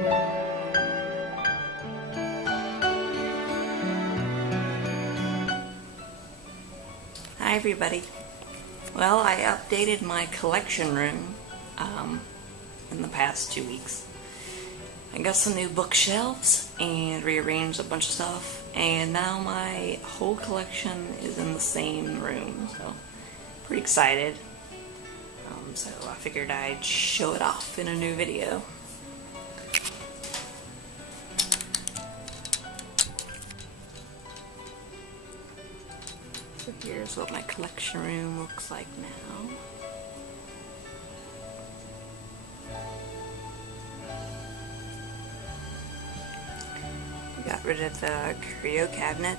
Hi everybody. Well, I updated my collection room in the past 2 weeks. I got some new bookshelves and rearranged a bunch of stuff, and now my whole collection is in the same room, so pretty excited. So I figured I'd show it off in a new video. So here's what my collection room looks like now. I got rid of the curio cabinet,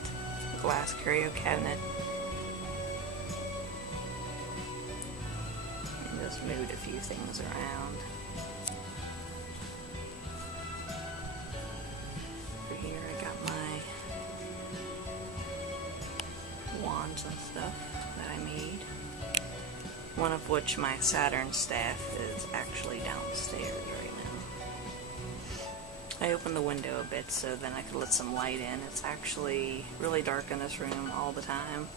the glass curio cabinet. And just moved a few things around. Over here I got my wands and stuff that I made. One of which, my Saturn staff, is actually downstairs right now. I opened the window a bit so then I could let some light in. It's actually really dark in this room all the time,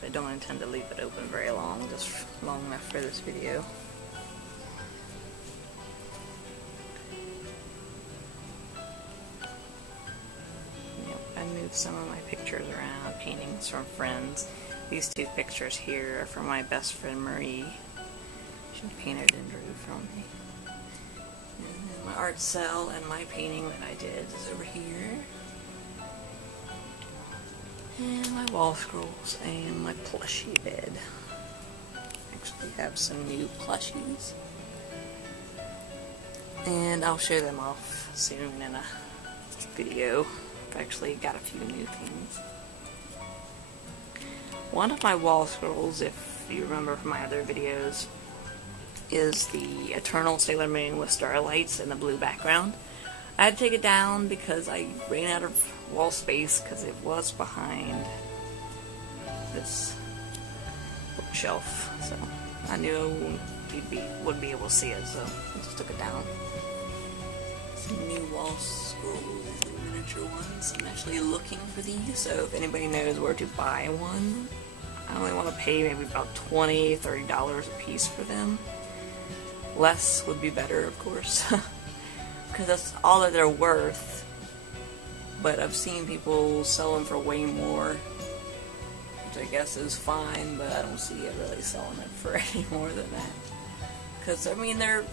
so I don't intend to leave it open very long, just long enough for this video. I moved some of my pictures around, paintings from friends. These two pictures here are from my best friend Marie. She painted and drew from me. And then my art cell and my painting that I did is over here. And my wall scrolls and my plushie bed. Actually have some new plushies. And I'll show them off soon in a video. I've actually got a few new things. One of my wall scrolls, if you remember from my other videos, is the Eternal Sailor Moon with starlights and the blue background. I had to take it down because I ran out of wall space because it was behind this bookshelf. So I knew you wouldn't be able to see it, so I just took it down. Some new wall scrolls, the miniature ones. I'm actually looking for these, so if anybody knows where to buy one, I only want to pay maybe about $20, $30 a piece for them. Less would be better, of course, because that's all that they're worth. But I've seen people sell them for way more, which I guess is fine, but I don't see it really selling it for any more than that. Because, I mean, they're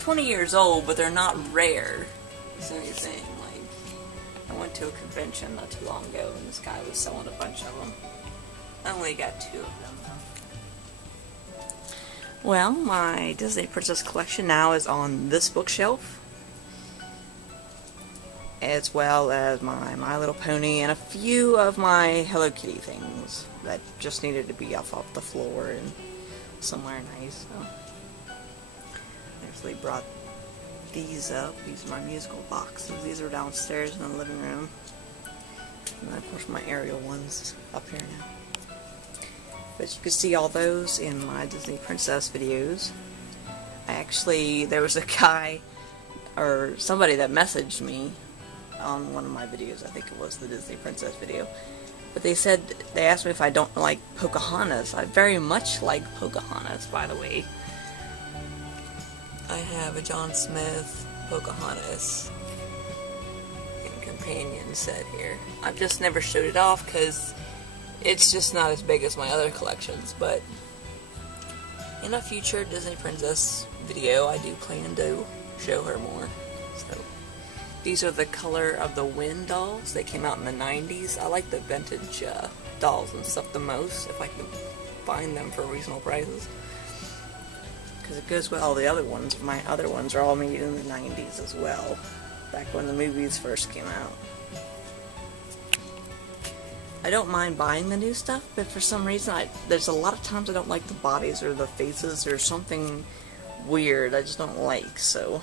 20 years old, but they're not rare. So you're saying, like, I went to a convention not too long ago, and this guy was selling a bunch of them. I only got 2 of them, though. Well, my Disney Princess collection now is on this bookshelf, as well as my Little Pony and a few of my Hello Kitty things that just needed to be off the floor and somewhere nice. So I actually brought these up. These are my musical boxes. These are downstairs in the living room. And then, of course, my Ariel ones up here now. But you can see all those in my Disney Princess videos. There was a guy, or somebody that messaged me on one of my videos. I think it was the Disney Princess video. But they asked me if I don't like Pocahontas. I very much like Pocahontas, by the way. I have a John Smith Pocahontas and companion set here. I've just never showed it off because it's just not as big as my other collections, but in a future Disney Princess video I do plan to show her more. So these are the Color of the Wind dolls. They came out in the 90s. I like the vintage dolls and stuff the most, if I can find them for reasonable prices. Because it goes with all the other ones. My other ones are all made in the 90s as well, back when the movies first came out. I don't mind buying the new stuff, but for some reason, there's a lot of times I don't like the bodies or the faces or something weird I just don't like, so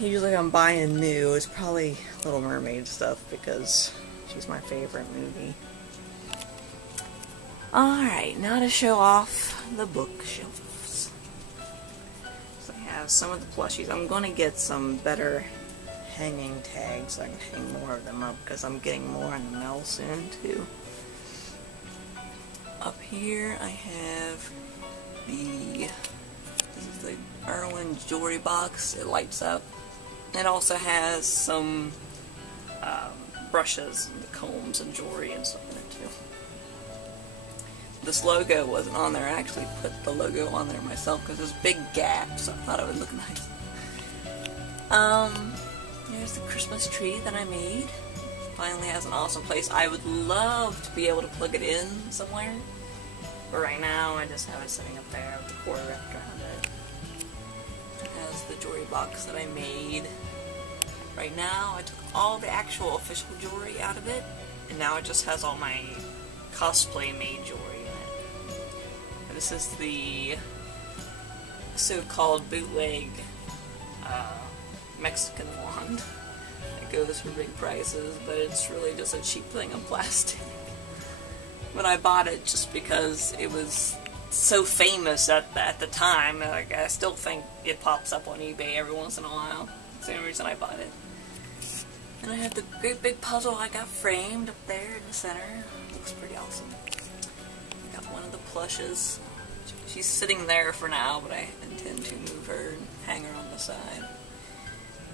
usually if I'm buying new, it's probably Little Mermaid stuff because she's my favorite movie. Alright, now to show off the bookshelves. So I have has some of the plushies. I'm going to get some better hanging tags so I can hang more of them up, because I'm getting more in the mail soon too. Up here I have this is the Irwin jewelry box. It lights up. It also has some brushes and combs and jewelry and stuff in it too. This logo wasn't on there. I actually put the logo on there myself because there's a big gap, so I thought it would look nice. There's the Christmas tree that I made. Finally has an awesome place. I would love to be able to plug it in somewhere, but right now I just have it sitting up there with the cord wrapped around it. It has the jewelry box that I made. Right now I took all the actual official jewelry out of it, and now it just has all my cosplay made jewelry in it. And this is the so-called bootleg Mexican wand. It goes for big prices, but it's really just a cheap thing of plastic. But I bought it just because it was so famous at the time. Like, I still think it pops up on eBay every once in a while. That's the only reason I bought it. And I have the great big puzzle I got framed up there in the center. Looks pretty awesome. I got one of the plushes. She's sitting there for now, but I intend to move her and hang her on the side.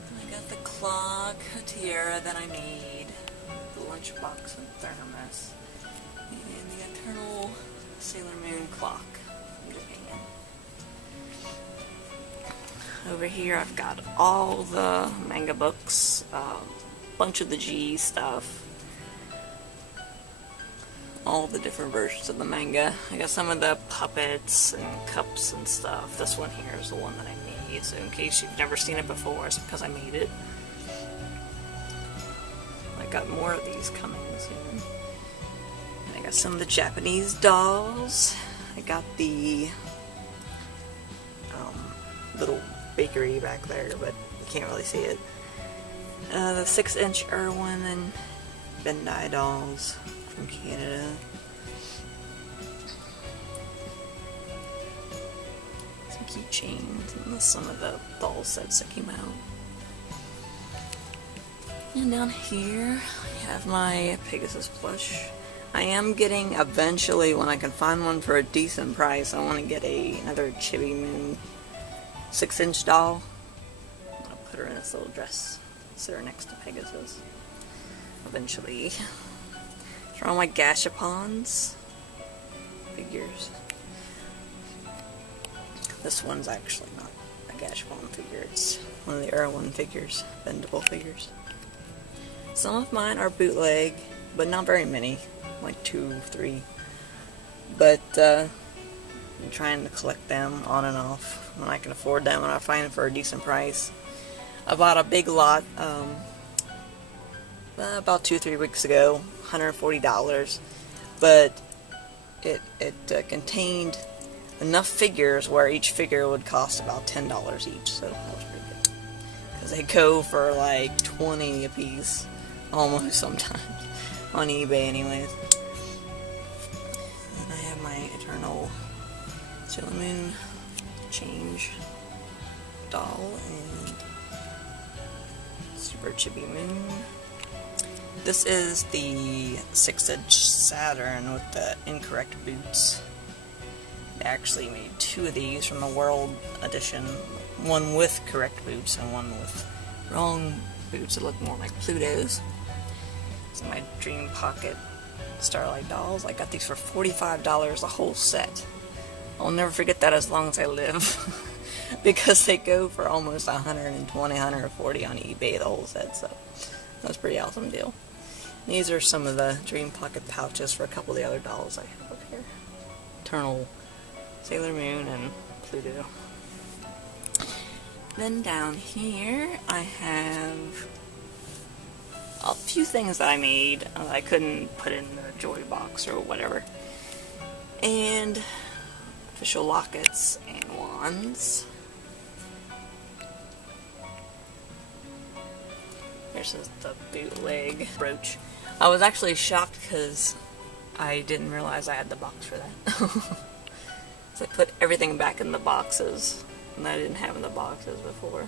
And I got the clock, a tiara that I made, the lunchbox and thermos, and the eternal Sailor Moon clock from Japan. Over here I've got all the manga books, bunch of the G stuff, all the different versions of the manga. I got some of the puppets and cups and stuff. This one here is the one that I made, so in case you've never seen it before, it's because I made it. I got more of these coming soon. And I got some of the Japanese dolls. I got the little bakery back there, but you can't really see it. The 6-inch Irwin and Bandai dolls from Canada. Some keychains and some of the doll sets that came out. And down here I have my Pegasus plush. I am getting, eventually, when I can find one for a decent price, I want to get another Chibi Moon 6-inch doll. I'm going to put her in this little dress. Sit her next to Pegasus. Eventually. These are all my Gashapons figures. This one's actually not a Gashapon figure, it's one of the Irwin figures, bendable figures. Some of mine are bootleg, but not very many, like 2, 3. But I'm trying to collect them on and off when I can afford them and I find them for a decent price. I bought a big lot about 2-3 weeks ago, $140, but it contained enough figures where each figure would cost about $10 each, so that was pretty good. Because they go for like 20 a piece, almost sometimes, on eBay anyways. And I have my Eternal Sailor Moon change doll and Super Chibi Moon. This is the 6-inch Saturn with the incorrect boots. They actually made 2 of these from the World Edition, one with correct boots and one with wrong boots that look more like Pluto's. These are my Dream Pocket Starlight dolls. I got these for $45 the whole set. I'll never forget that as long as I live. Because they go for almost $120, $140 on eBay, the whole set, so that's a pretty awesome deal. These are some of the Dream Pocket pouches for a couple of the other dolls I have up here. Eternal Sailor Moon and Pluto. Then down here I have a few things that I made I couldn't put in the jewelry box or whatever. And official lockets and wands. Here's the bootleg brooch. I was actually shocked because I didn't realize I had the box for that. So I put everything back in the boxes and I didn't have in the boxes before.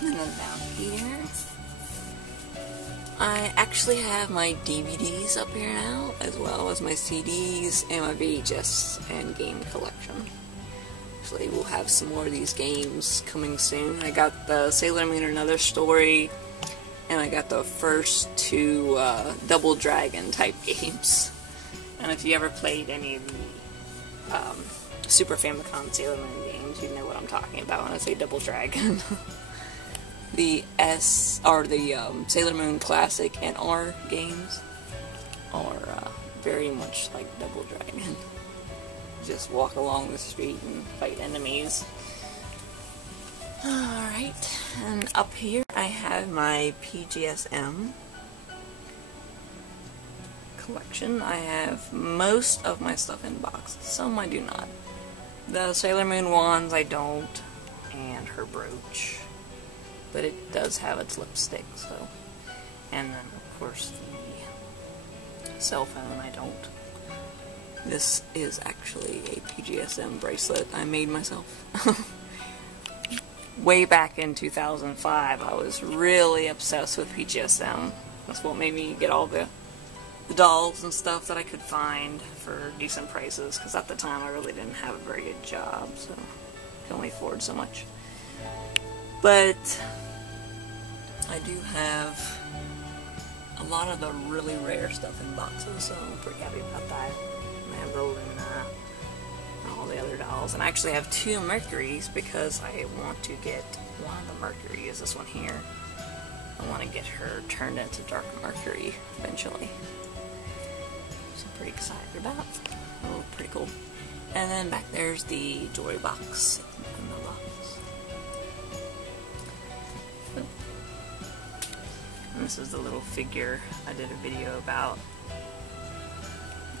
And then down here, I actually have my DVDs up here now, as well as my CDs and my VHS and game collection. Actually, we'll have some more of these games coming soon. I got the Sailor Moon Another Story, and I got the first two Double Dragon type games. And if you ever played any of the Super Famicom Sailor Moon games, you know what I'm talking about when I say Double Dragon. The Sailor Moon Classic and R games are very much like Double Dragon. Just walk along the street and fight enemies. Alright, and up here I have my PGSM collection. I have most of my stuff in boxes, some I do not. The Sailor Moon ones I don't, and her brooch. But it does have its lipstick, so. And then, of course, the cell phone I don't. This is actually a PGSM bracelet I made myself. Way back in 2005, I was really obsessed with PGSM. That's what made me get all the dolls and stuff that I could find for decent prices, because at the time I really didn't have a very good job, so I could only afford so much. But I do have a lot of the really rare stuff in boxes, so I'm pretty happy about that. I have Roland and all the other dolls. And I actually have two Mercuries because I want to get one of the Mercuries, this one here. I want to get her turned into Dark Mercury eventually. So I'm pretty excited about it. Oh, pretty cool. And then back there's the jewelry box in the box. And this is the little figure I did a video about.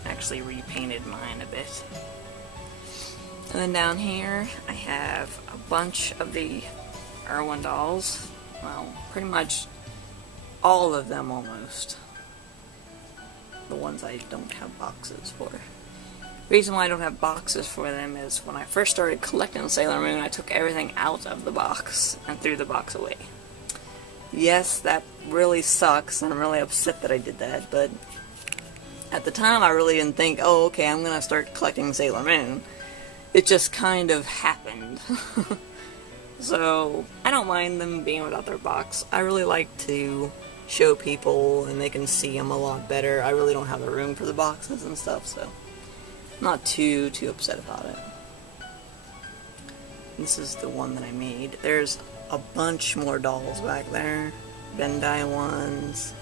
Actually repainted mine a bit. And then down here I have a bunch of the Irwin dolls. Well, pretty much all of them almost. The ones I don't have boxes for. The reason why I don't have boxes for them is when I first started collecting Sailor Moon, I took everything out of the box and threw the box away. Yes, that really sucks, and I'm really upset that I did that, but at the time I really didn't think, oh, okay, I'm gonna start collecting Sailor Moon. It just kind of happened. So, I don't mind them being without their box. I really like to show people, and they can see them a lot better. I really don't have the room for the boxes and stuff, so I'm not too upset about it. This is the one that I made. There's a bunch more dolls back there. Bandai ones.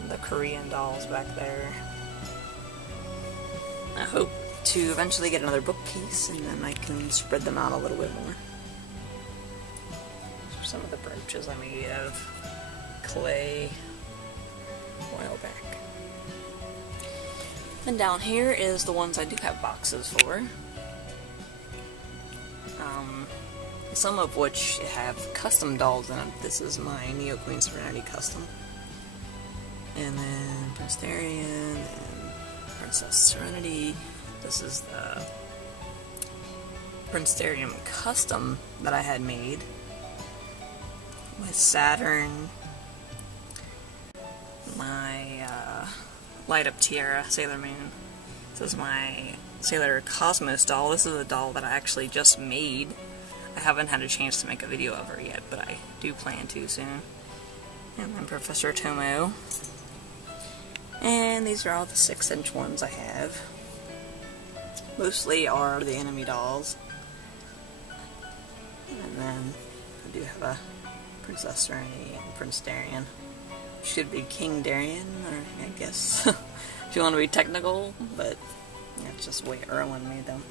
And the Korean dolls back there. I hope to eventually get another bookcase, and then I can spread them out a little bit more. These are some of the brooches I made out of clay a while back. And down here is the ones I do have boxes for. Some of which have custom dolls in them. This is my Neo Queen Serenity custom. And then Prince Darien and Princess Serenity. This is the Prince Darien custom that I had made with Saturn, my Light Up Tiara Sailor Moon. This is my Sailor Cosmos doll. This is a doll that I actually just made. I haven't had a chance to make a video of her yet, but I do plan to soon. And then Professor Tomo. And these are all the 6-inch ones I have. Mostly are the enemy dolls. And then I do have a Princess Serenity and Prince Darien. Should be King Darien, or I guess if you want to be technical, but that's just the way Erwin made them.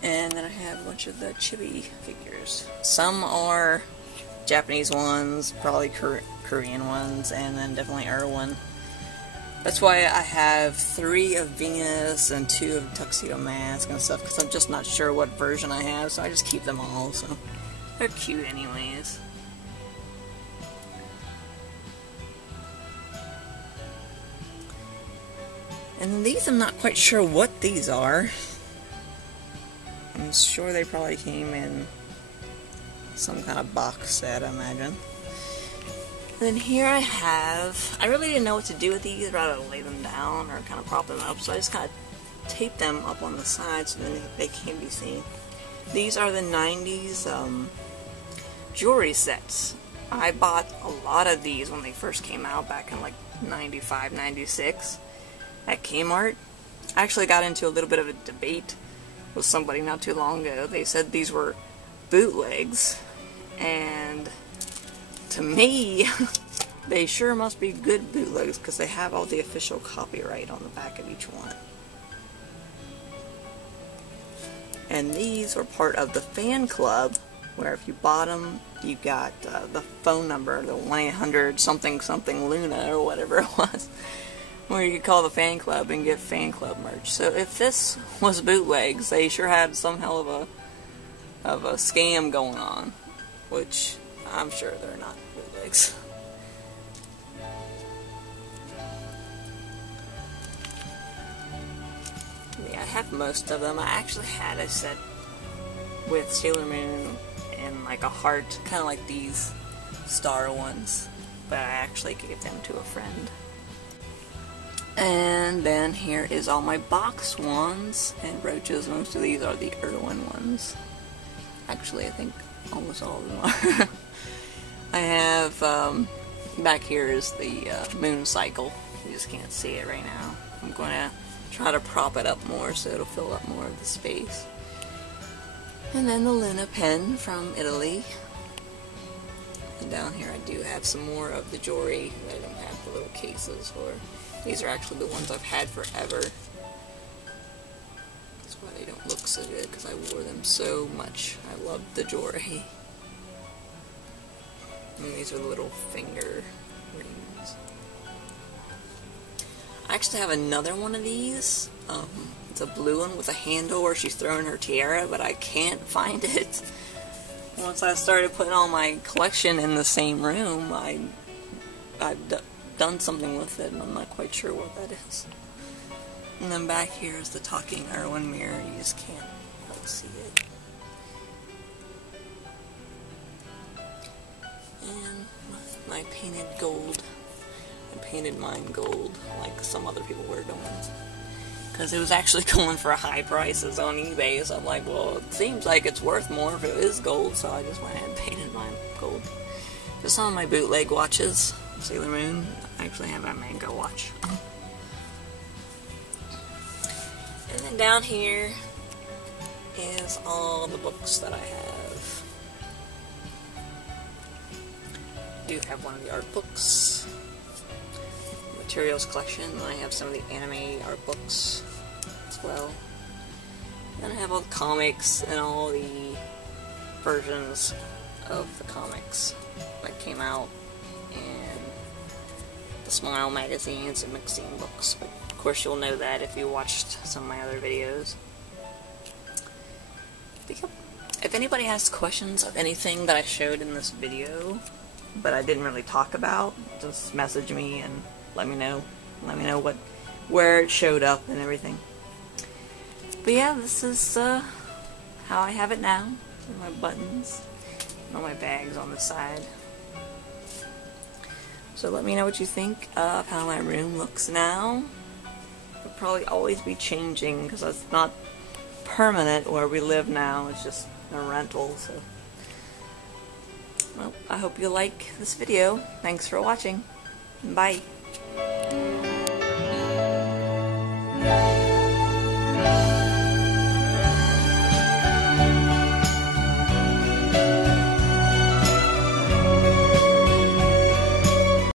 And then I have a bunch of the chibi figures. Some are Japanese ones, probably Korean ones, and then definitely Erwin. That's why I have 3 of Venus and 2 of Tuxedo Mask and stuff, because I'm just not sure what version I have, so I just keep them all, so they're cute anyways. And then these, I'm not quite sure what these are. I'm sure they probably came in some kind of box set, I imagine. Then here I have, I really didn't know what to do with these, rather than lay them down or kind of prop them up, so I just kind of taped them up on the side so then they can be seen. These are the 90s jewelry sets. I bought a lot of these when they first came out back in like 95, 96 at Kmart. I actually got into a little bit of a debate with somebody not too long ago. They said these were bootlegs, and to me, they sure must be good bootlegs because they have all the official copyright on the back of each one. And these were part of the fan club, where if you bought them, you got the phone number, the 1-800 something something Luna or whatever it was, where you could call the fan club and get fan club merch. So if this was bootlegs, they sure had some hell of a scam going on, which I'm sure they're not bootlegs. Yeah, I have most of them. I actually had a set with Sailor Moon and like a heart, kind of like these star ones, but I actually gave them to a friend. And then here is all my box ones and brooches. Most of these are the Irwin ones. Actually, I think almost all of them are. I have, back here is the moon cycle. You just can't see it right now. I'm going to try to prop it up more so it'll fill up more of the space. And then the Luna pen from Italy. And down here I do have some more of the jewelry that I don't have the little cases for. These are actually the ones I've had forever. That's why they don't look so good, because I wore them so much. I loved the jewelry. And these are the little finger rings. I actually have another one of these. It's a blue one with a handle where she's throwing her tiara, but I can't find it. Once I started putting all my collection in the same room, I've done something with it, and I'm not quite sure what that is. And then back here is the talking Irwin mirror. You just can't quite see it. And my painted gold. I painted mine gold, like some other people were doing. Because it was actually going for high prices on eBay, so I'm like, well, it seems like it's worth more if it is gold, so I just went ahead and painted mine gold. Just some of my bootleg watches. Sailor Moon. I actually have a manga watch. And then down here is all the books that I have. I do have one of the art books. Materials collection. I have some of the anime art books as well. And I have all the comics and all the versions of the comics that came out, and the Smile magazines and Maxine books. But of course you'll know that if you watched some of my other videos. If anybody has questions of anything that I showed in this video but I didn't really talk about, just message me and let me know where it showed up and everything. But yeah, this is how I have it now. My buttons, and all my bags on the side. So let me know what you think of how my room looks now. It'll probably always be changing because it's not permanent where we live now. It's just a rental. So, well, I hope you like this video. Thanks for watching. Bye.